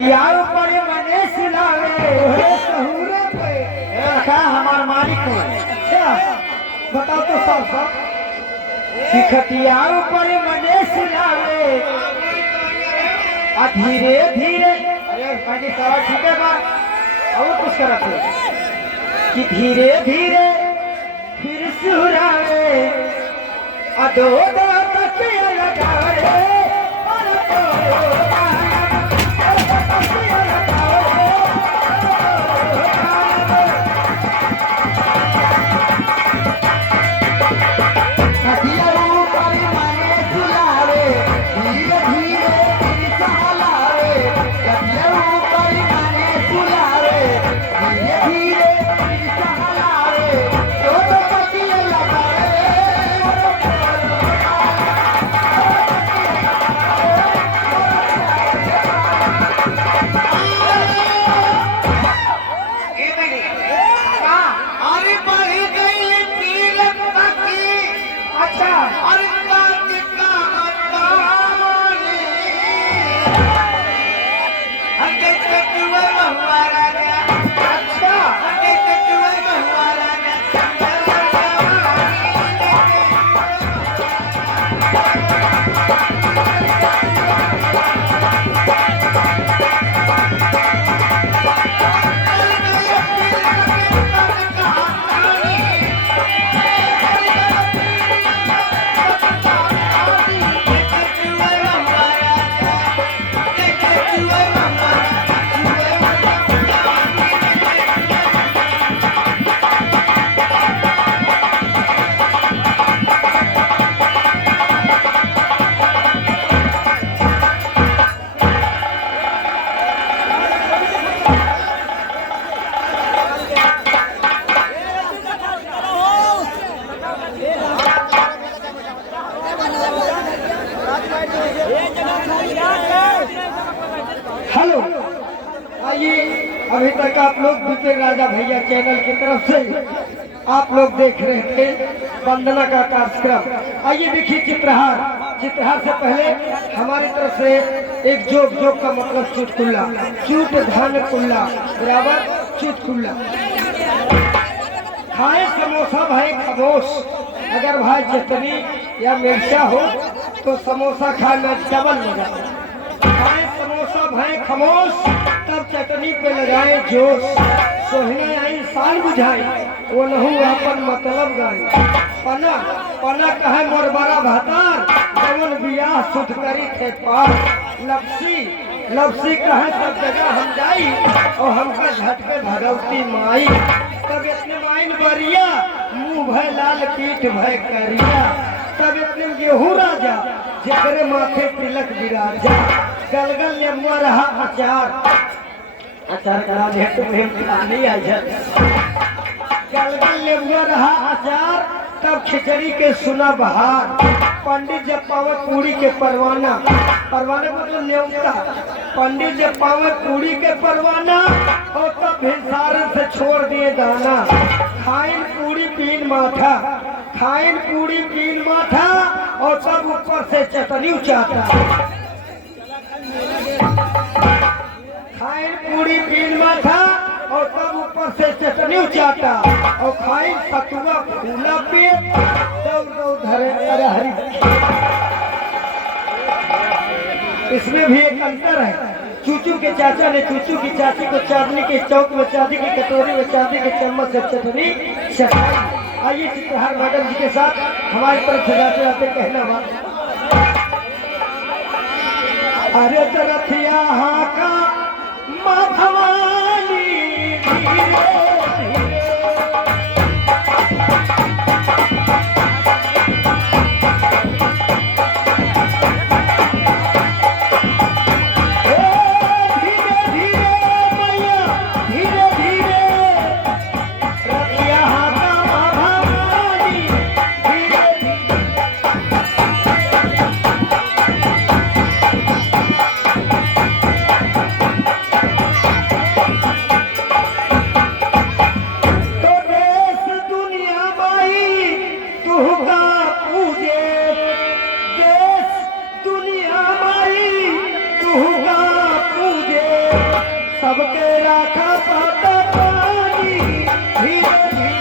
यार पर मने सुनावे सहूरे पे रखा हमार मालिक को। क्या बताओ तो सब सिखतियार पर मने सुनावे धीरे धीरे। अरे पानी सवाल ठीक है बा और कुछ कर कि धीरे धीरे फिर सुरावे दो दो तक लगावे हेलो। आइए, अभी तक आप लोग बीके राजा भैया चैनल की तरफ से आप लोग देख रहे थे वंदना का कार्यक्रम। आइए देखिए चित्रहार से पहले हमारी तरफ से एक जोक का मतलब चुटकुल्ला, चूट धान कुल्ला बराबर चुटकुल्ला। खाए समोसा भाई खामोश, अगर भाई चटनी या मिर्चा हो तो समोसा खाना डबल मजा। खाए समोसा भाई खामोश, तब चटनी पे लगाए जोश। सोहने आई साल बुझाई, वो नहू अपन मतलब गाई। पना कहे मोर बड़ा भातार, जवन बियाह सुध करी थे पार। लपसी कहे सब जगह हम जाई, और हमका झटके भगवती माई। तब इतने माइन बरिया, मुंह भय लाल पीठ भय करिया। तब इतने गेहूं राजा, जेकरे माथे तिलक विराजा। गलगल लेमुआ रहा अचार करा दे तुम्हें नहीं आई है। गलगल लेमुआ रहा अचार, तब खिचड़ी के सुना बहार। पंडित जब पावे पूरी के परवाना मतलब न्योता। पंडित जब पावे पूरी के परवाना, और तब भिनसारे से छोड़ दिए दाना। खाइन पूरी पीन माठा, और तब ऊपर से चटनी उचाता। खाइन पूरी पीन माठा, और तब ऊपर से चटनी उचाता। और खाइन सतुआ फूला पे तब धरे। अरे हरी, इसमें भी एक अंतर है। चूचू के चाचा ने चूचू की चाची को चांदनी के चौक में चांदी की कटोरी में चांदी के चम्मच से चटनी चखाई। आइए चित्रहार मैडम जी के साथ हमारी तरफ से जाते जाते कहना बात। अरे तरथिया का माँ भवानी सबके राखा पाता पानी धीरे धीरे।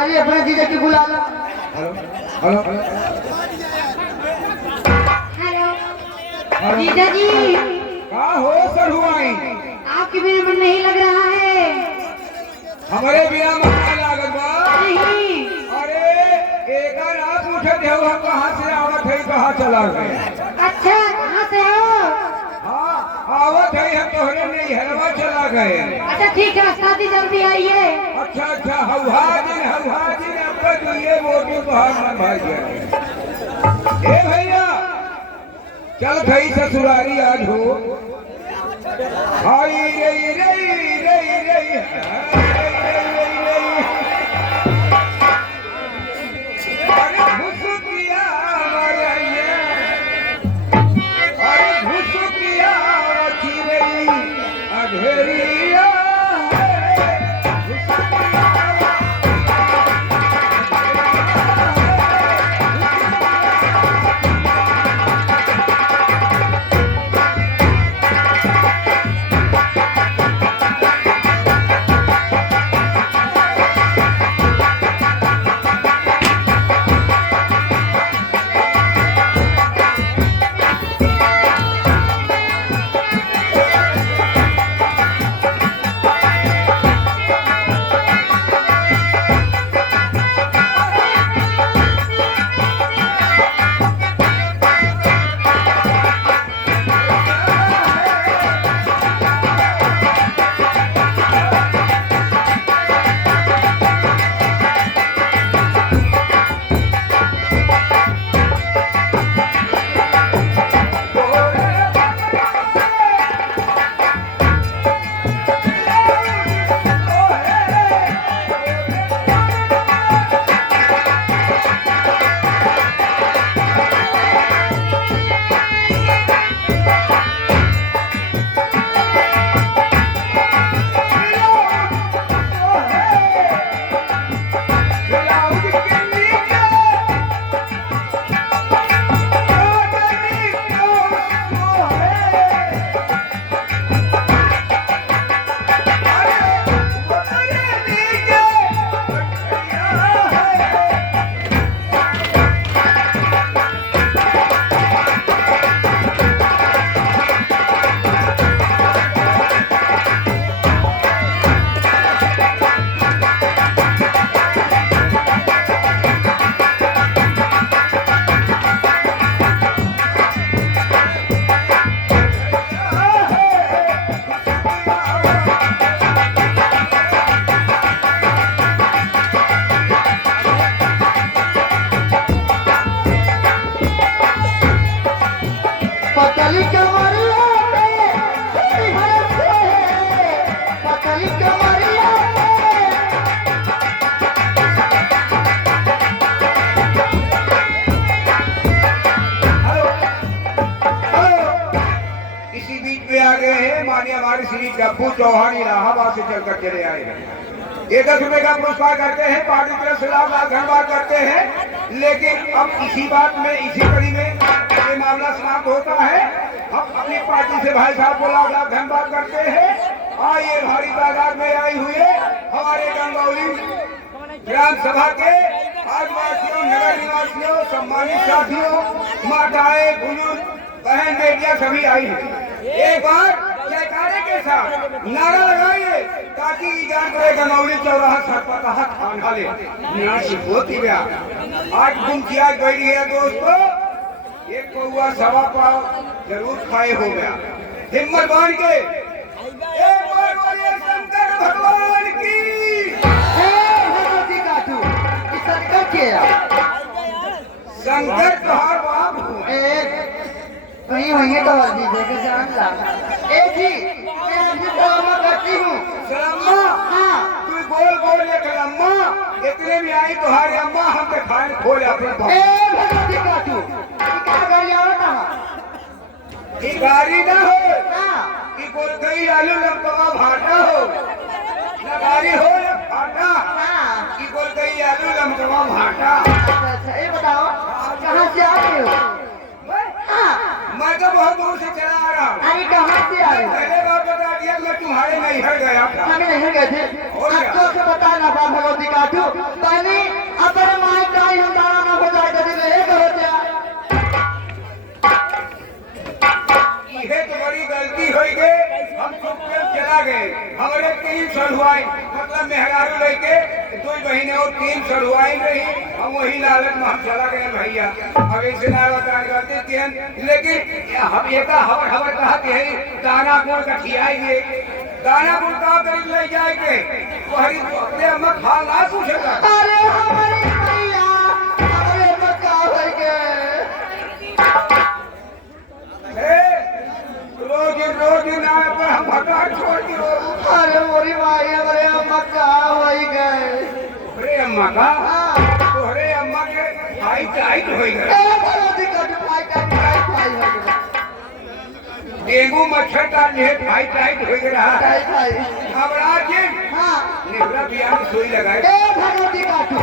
पहले अपने जीजा की बुला ला। हेलो हेलो जीजा जी, कहाँ हो सर हुआई? आपके बिना मन नहीं लग रहा है। हमारे बिना मन नहीं लागत बा। नहीं, अरे एक रात उठे थे हम कहाँ से आवत है कहाँ चला गए? अच्छा कहाँ से हो? हाँ आवत है हम तोहरे नहीं हरवा चला गए। अच्छा ठीक है, शादी जल्दी आइए। अच्छा अच्छा हवा दिन अपना दुनिया मोटी बाहर न भाग गया। ए भैया चल गई ससुरारी आज हो। हाय रे रे रे रे अरे भुसुकिया मरैया, अरे भुसुकिया चिरई अघेरिया पतली कमरिया पतली कमरिया इसी बीच में आ गए हैं माननीय हमारे श्री डब्बू चौहान इलाहाबाद से चलकर चले आए हैं। ये 10 रुपए का पुरस्कार करते हैं, पार्टी की तरफ से लाभ धन्यवाद करते हैं। लेकिन अब इसी बात में इसी कड़ी में ये मामला समाप्त होता है। हम अपनी पार्टी से भाई साहब को लाभ धन्यवाद करते हैं। आइए भारी तादाद में आई हुए हमारे गंगौली ग्राम सभा के आदिवासियों, नगर निवासियों, सम्मानित साथियों, माताएं, बुजुर्ग, बहन, बेटियां सभी आई हैं। एक बार जयकारे के साथ नारा लगाइए ताकि जान करे गंगौली चौराहा सरपतहा खाना ले होती गया। आज गुम किया बैठ गया दोस्तों, एक पौआ सवा पाव जरूर खाए हो गया। हिम्मत बांध के एक बार बोलिए शंकर भगवान की। शंकर तोहार बाप कहीं होइए तो वर्दी देखे जान ला। ए जी मैं आपसे सलाम करती हूँ। सलामा हाँ तू बोल बोल एक लम्मा इतने में आई तुम्हारी अम्मा हम पे खान खोल अपने बाप। ए भगवती का तू क्या गाड़ी आवता ये गाड़ी ना हो हां कि कोई कई आलू लमकवा भाटा हो, ना गाड़ी हो ना भाटा हां कि कोई कई आलू लमकवा भाटा। अच्छा ये बताओ कहाँ से आ रहे हो? मैं तो बहुत दूर से चला आ रहा हूँ। अरे कहाँ से आ रहे हो? पहले बार बता दिया मैं तुम्हारे नैहर गया था। हमें नहीं गए थे। हो गया। आपको के बता ना बा भगवती काटू पानी अपने माई का ही हम दाना ना हो जाए तो ये करो क्या ये तो बड़ी गलती हो गई। हम चुपचाप चला गए। हमारे 3 सड़ुआई मतलब मेहरारू लेके 2 महीने और 3 सड़ुआई रही। हम वही लालच में हम चला गए भैया। अब इसे ना बता करते थे लेकिन हम ये का हवर कहते हैं दाना गुड़ का खियाएंगे। दाना गुड़ का करीब ले जाएंगे वही तो अपने अम्मा खा ना पूछेगा। अरे हमारे भैया हमारे बच्चा हो गए रोज ना पर हम भगा छोड़ दियो। अरे मोरी माई हमारे बच्चा हो गए अरे अम्मा का तोहरे अम्मा के भाई टाइट हो गए। भगवती काटू माई का भाई हो गए डेंगू मच्छर का लेट भाई टाइट हो गया भाई घबरा के हाँ निकला बिया में सुई लगाए। ए भगवती काटू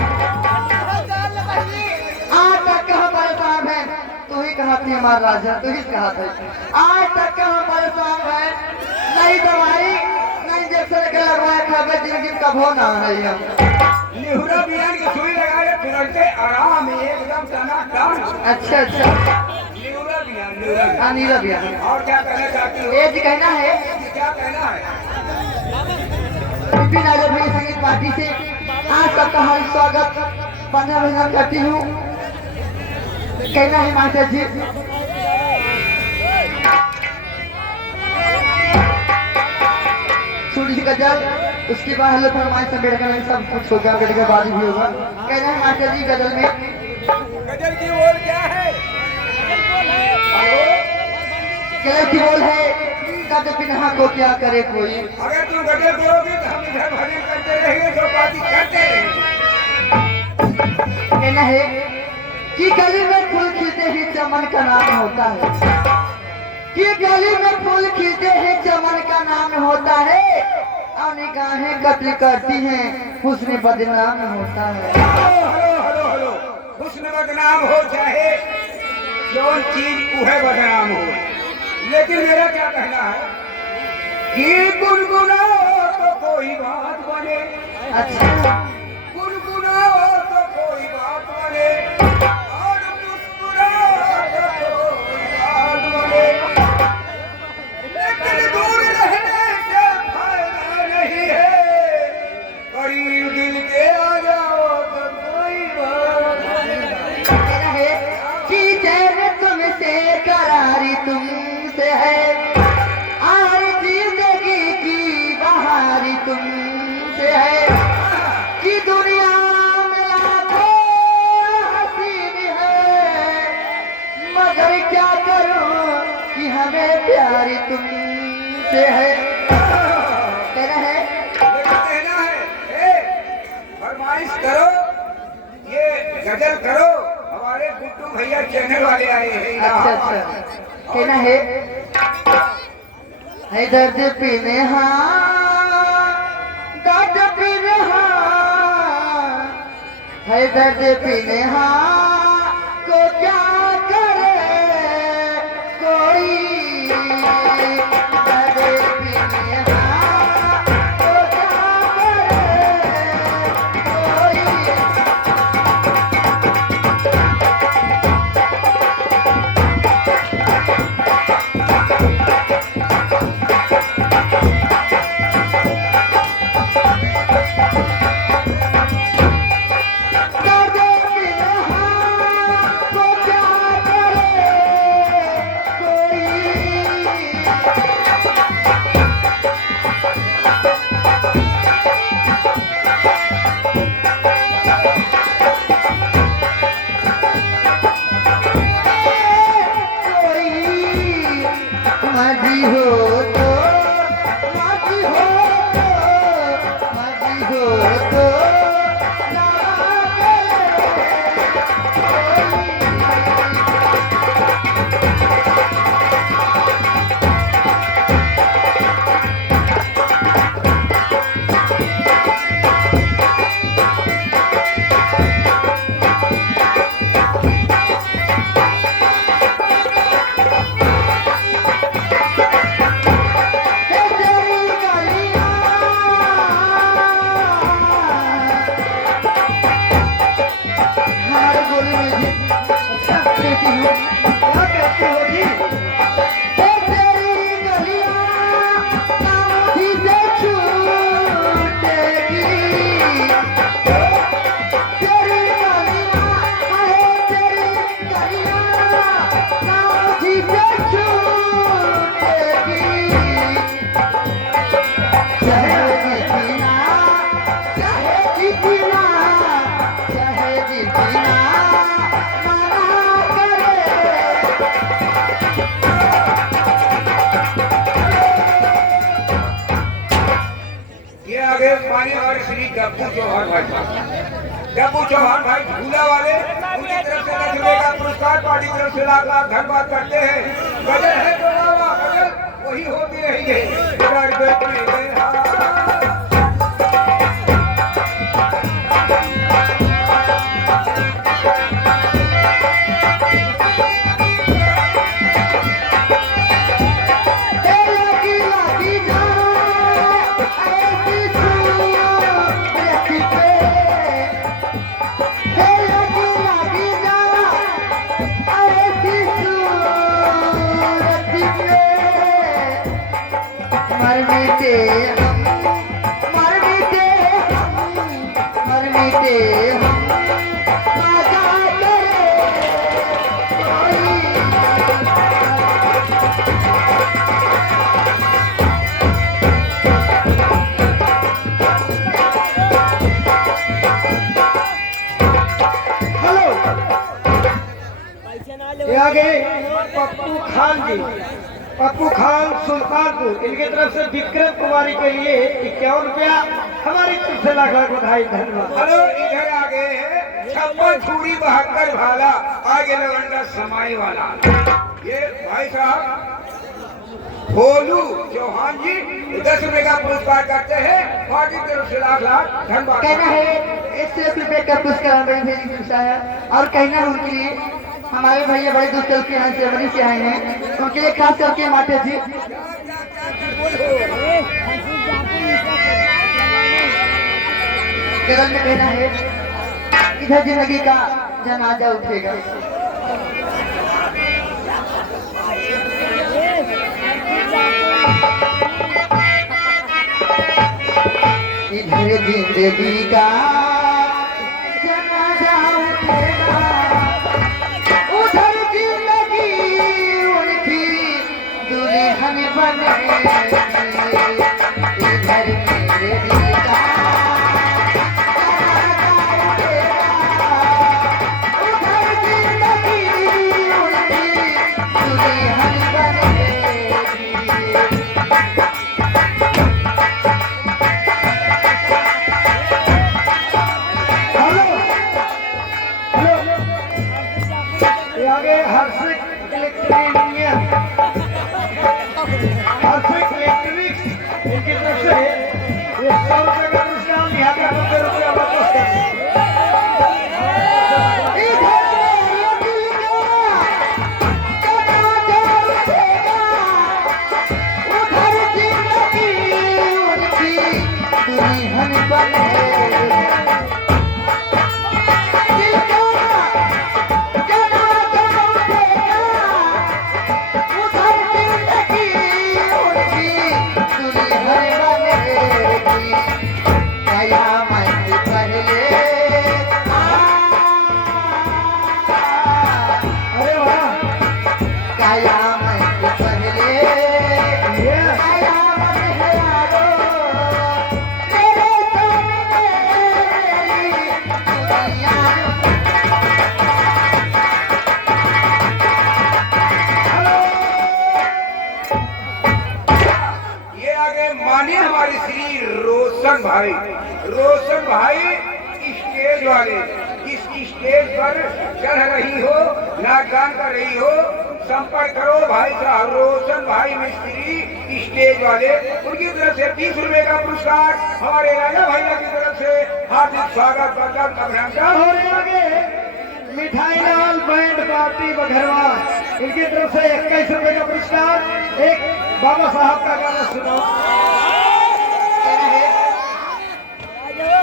आज तक हमारे साथ है तू ही कहा थी हमारा राजा तू ही कहा था आज तक हमारे साथ है नहीं दवाई नहीं इंजेक्शन के लगवाए खावे जिंदगी कब होना है हम निहुरा बिया की सुई लगाए तुरंत आराम एकदम टनाटन। अच्छा अच्छा निहुरा बिया हाँ नीला भैया और क्या कहना चाहती हो? एज कहना है क्या कहना है? विपिन राजा भैया संगीत पार्टी से आज तक का हार्दिक स्वागत 15 महीना करती हूँ कहना है मास्टर जी छोटी सी गजल उसके बाद हल्ले फरमाइश से बेड़का नहीं सब कुछ हो गया बेड़के बाद भी होगा कहना है मास्टर जी गजल में गजल की बोल क्या है? गजल की बोल है कद पिन्हा को क्या करे कोई अगर तुम गजल करोगे तो हम इधर भजन करते रहेंगे तो बाकी करते रहेंगे। कहना है कि गली में फूल खिलते ही चमन का नाम होता है कि गली में फूल खिलते ही चमन का नाम होता है और निगाहें कत्ल करती हैं हुस्न बदनाम होता है। हेलो हुस्न बदनाम हो चाहे जौन चीज उहे बदनाम हो लेकिन मेरा क्या कहना है कि गुनगुनाओ तो कोई बात बने। अच्छा गुनगुनाओ तो कोई बात बने और मुस्कुराओ तो कोई बात बने लेकिन दूर रहने से फायदा नहीं है। करीब दिल के आ जाओ तो कोई बात नहीं। कहना है कि चैन तुमसे करारी तुमसे है और जिंदगी की बहारी तुमसे है कि दुनिया में लाखों हसीन है मगर क्या करूं कि हमें प्यारी तुमसे है। कहना है कहना है फरमाइश करो ये गजल करो हमारे गुड्डू भैया चैनल वाले आए हैं। अच्छा अच्छा कहना है दर्द पीने हाँ दर्द पीने हाँ है दर्द पीने हाँ को क्या करे कोई दर्द पीने हाँ को क्या करे कोई माझी हो तो माझी हो तो माझी हो तो ना कहती हूँ, क्या कहती हो जी? ओ तेरी गलियां नामों से छूटेगी, तेरी गलियां, हाय तेरी गलियां नामों से छूटेगी, चाहे जितना, चाहे जितना, चाहे जितना मना करे। ये आगे माननीय हमारे श्री डब्बू चौहान भाई साहब, डब्बू चौहान भाई झूला वाले, उनकी तरफ से 10 रुपए का पुरस्कार, पार्टी की तरफ से लाख लाख धन्यवाद करते हैं। गजल है तो बाबा गजल वही होती रहेंगे। मर मिटे हम, मर मिटे हम, मर मिटे हम, आजा करे कोई। हेलो, ये आगे पप्पू खान जी, पप्पू खान सुल्तानपुर, इनकी तरफ से विक्रम कुमारी के लिए 51 रुपया हमारी तरफ से लाख लाख बधाई, धन्यवाद। हेलो, इधर आगे है 56 छुरी 72 भाला, आगे लवंडा समाई वाला। ये भाई साहब भोलू चौहान जी 10 रुपए का पुरस्कार करते हैं, पार्टी की तरफ से लाख लाख धन्यवाद। कहना है 1 रुपए का पुरस्कार हमें भेजा है, और कहना है उनके लिए, हमारे भैया बड़े दूर चल के यहाँ सेवरी से आए हैं, उनके लिए खास करके माटे जी। केरल में कहना है, इधर जिंदगी का जनाजा उठेगा। इधर जिंदगी का जनाजा उठेगा, उधर जिंदगी उनकी दुल्हन बनेगी। इधर मेरे दिल का जनाजा उठेगा, उधर जिंदगी उनकी दुल्हन बनेगी। ये आगे हर्षिक इलेक्ट्रॉनिक, हर्षिक इलेक्ट्रॉनिक्स, इनकी तरफ से ये 100 रुपए का पुरस्कार, 90 रुपया वापस करते हैं। इधर मेरे दिल का जनाजा उठेगा, उधर जिंदगी उनकी दुल्हन बनेगी। दिल का जनाजा उठेगा, उधर जिंदगी उनकी दुल्हन बनेगी। कयामत पहले अरे वाह, कयामत पहले ये कयामत है यारो, मेरे सामने मेरी दुनिया। ये आगे मानिए हमारे श्री रोशन भाई, रोशन भाई स्टेज वाले, इस स्टेज पर चढ़ रही हो, नाच गान कर रही हो, संपर्क करो भाई साहब रोशन भाई मिस्त्री स्टेज वाले, उनकी तरफ से 30 रुपए का पुरस्कार, हमारे राजा भैया की तरफ से हार्दिक स्वागत वंदन अभिनंदन। और ये आगे मिठाई लाल बैंड पार्टी बघरवा, इनकी तरफ से 21 रुपए का पुरस्कार, एक बाबा साहब का गाना सुनाओ।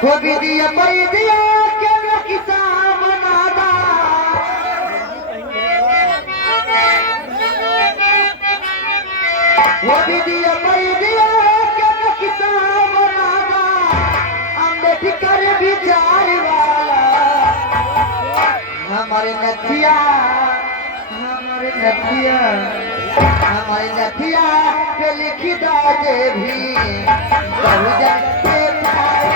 वो भी दिया कोई दिया क्या किसा मनादा, वो भी दिया मई दिया के किताब बनाना अम्बेडकर विचार वाला हमारे नथिया पे लिखिता जे भी बहुजन के प्यार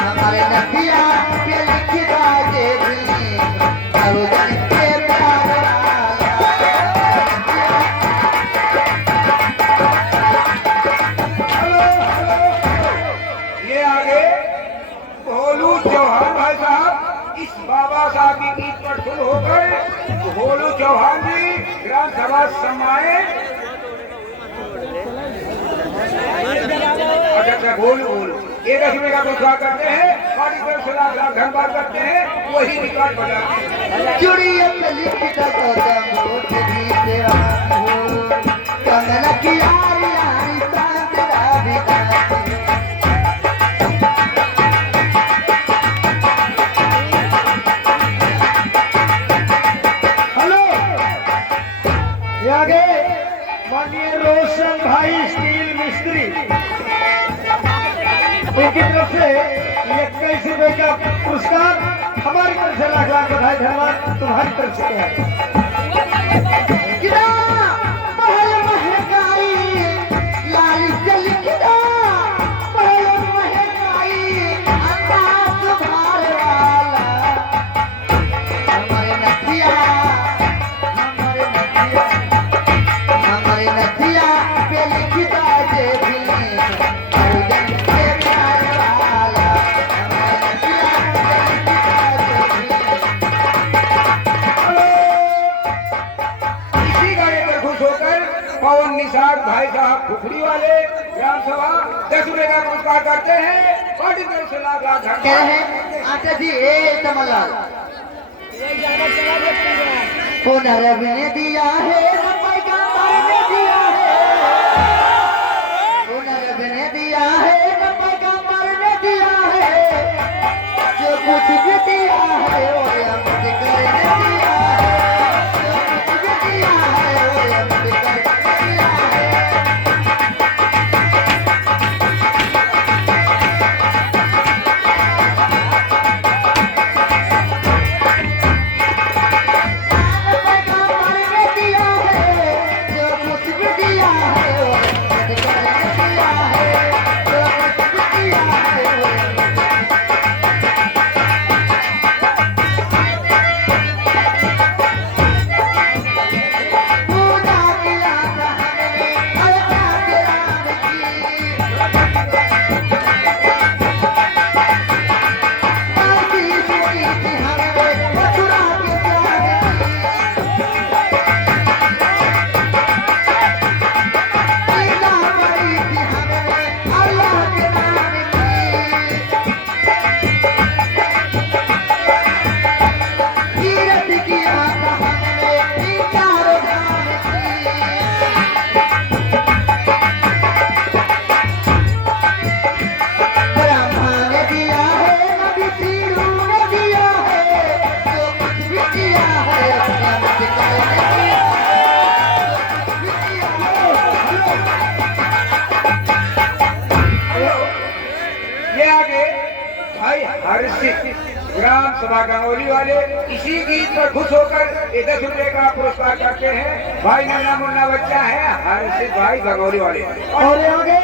हमारे नथिया पे लिखिता जे भी बहुजन के प्यार ये आगे भोलू चौहान भाई साहब इस बाबा साहब की गीत पर सुन होकर भोलू चौहान जी ग्राम सभा सम्माने अच्छा भोलू एक रुपये का पुरस्कार करते हैं पार्टी तरफ से लाख लाख धन्यवाद करते हैं वही रिकॉर्ड बजाते हैं चुड़िया पे लिखिता गौतम बुद्ध भी तेरा हो कंगना की यारी यारी तेरा विकास हेलो ये आगे माननीय रोशन भाई स्टील मिस्त्री इनकी तरफ से 21 रुपए का पुरस्कार हमारी तरफ से लाख लाख बधाई धन्यवाद तुम्हारी तरफ से क्या है किदा महल महकाई लाली चल किदा महल महकाई अंदाज भार वाला हमारे नथिया पे लिखिता जे भी बहुजन के प्यार वाला हमारे नथिया पे लिखिता जे भी इसी गाने पर खुश होकर पवन निषाद भाई साहब खुखड़ी वाले ग्राम सभा 10 रुपए का पुरस्कार करते हैं पार्टी तरफ से लाख लाख कह धन्यवाद रहे हैं आचा जी ए तमललाल पुनर्व ने दिया है पैगंबर ने दिया है पुनर्व ने दिया है पैगंबर ने दिया है जो कुछ भी दिया है वो अम्बेडकर ने दिया है जो कुछ भी दिया है वो अम्बेडकर ने दिया है ग्राम सभा गंगौली वाले इसी गीत पर खुश होकर 10 रुपए का पुरस्कार करते हैं भाई नन्ना मुन्ना बच्चा है हर्षित भाई गंगौली वाले और ये आगे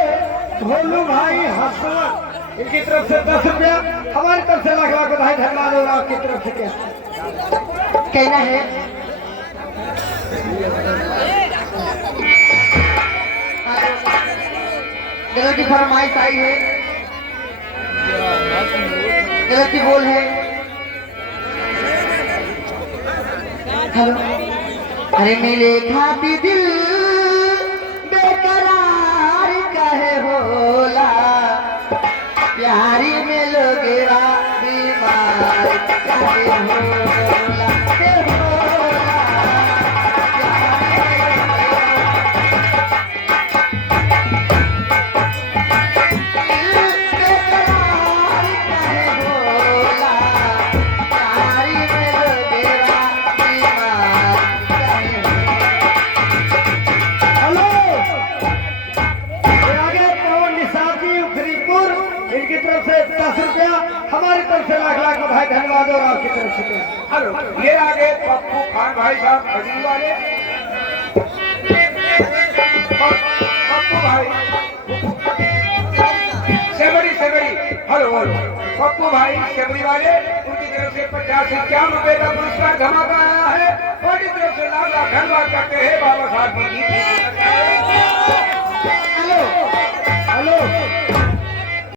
भोलू भाई हसन इनकी तरफ से 10 रुपया हमारी तरफ से लाख लाख बधाई धन्यवाद और आपकी तरफ से क्या कहना है गलत की फरमाइश आई है, गलत की बोल है। हेलो अरे मिले खाती दिल बेकरार कहे होला, प्यारी में लोगेरा बीमार कहे होला, हे होला, बेकरार कहे होला, प्यारी में लोगेरा बीमार कहे होला। हेलो, ये आगे पवन निषाद जी उखरीपुर, इनकी तरफ से 10 रुपया, हमारी तरफ से लाख लाख बधाई, धन्यवाद। और आपकी तरफ से हेलो, ये आगे पप्पू खान भाई साहब खजूर वाले। पप्पू भाई सेवरी हेलो पप्पू भाई सेवरी वाले, उनकी तरफ से 50-51 रुपए का पुरस्कार धमाका आया है। और इस तरफ से लाख लाख धन्यवाद करते हैं बाबा साहब की जीत।